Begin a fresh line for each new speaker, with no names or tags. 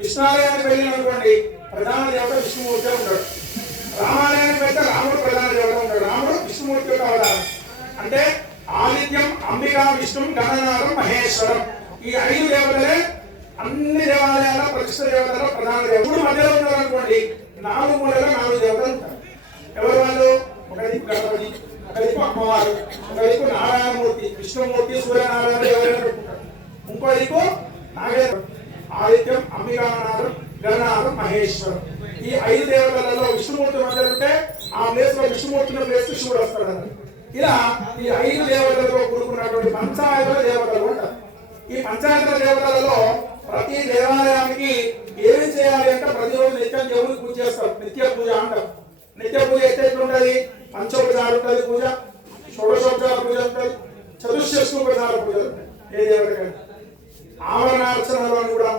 కృష్ణాలయానికి వెళ్ళినటువంటి ప్రధాన దేవత విష్ణుమూర్తి ఉంటాడు. రామాలయానికి వెళ్తే రాముడు ప్రధాన దేవత ఉంటాడు. రాముడు విష్ణుమూర్తి యొక్క అవతారం అంటే ఆదిత్యం అంబికా విష్ణు గణనాథం మహేశ్వరం. ఈ ఐదు దేవతలే అన్ని దేవాలయాల ప్రతిష్ట దేవతల ప్రధాన దేవత ఇప్పుడు మధ్యలో ఉన్నారు అనుకోండి నాలుగు మూలలో నాలుగు దేవతలు ఉంటారు. ఎవరు వాళ్ళు? ఒక దిక్కు గణపతి ఒక దిక్కు అమ్మవారు ఒక దిక్కు నారాయణమూర్తి విష్ణుమూర్తి సూర్యనారాయణ ఎవరైనా పెట్టుకుంటారు. ఇంకో దిక్కు నాగేశ్వరం ఆదిత్యం అంబికానాథం గణనాథం మహేశ్వరం. ఈ ఐదు దేవతలలో విష్ణుమూర్తి మధ్య ఉంటే ఆ ప్లేస్లో విష్ణుమూర్తి ప్లేస్ శివుడు వస్తాడు ఇలా ఈ ఐదు దేవతలతో కూడుకున్నటువంటి పంచాయతల దేవతలు ఉంటారు. ఈ పంచాయతల దేవతలలో ప్రతి దేవాలయానికి ఏమి చేయాలి అంటే ప్రతిరోజు నిత్యం దేవుడికి పూజ చేస్తారు. నిత్య పూజ అంటారు. నిత్య పూజ ఎట్లా ఎట్లుంటది పంచోపచార ఉంటుంది పూజ షోడశోపచార పూజ ఉంటుంది చతుర్శోపచార పూజ ఏ దేవతకైనా. ఆవరణార్చనలో కూడా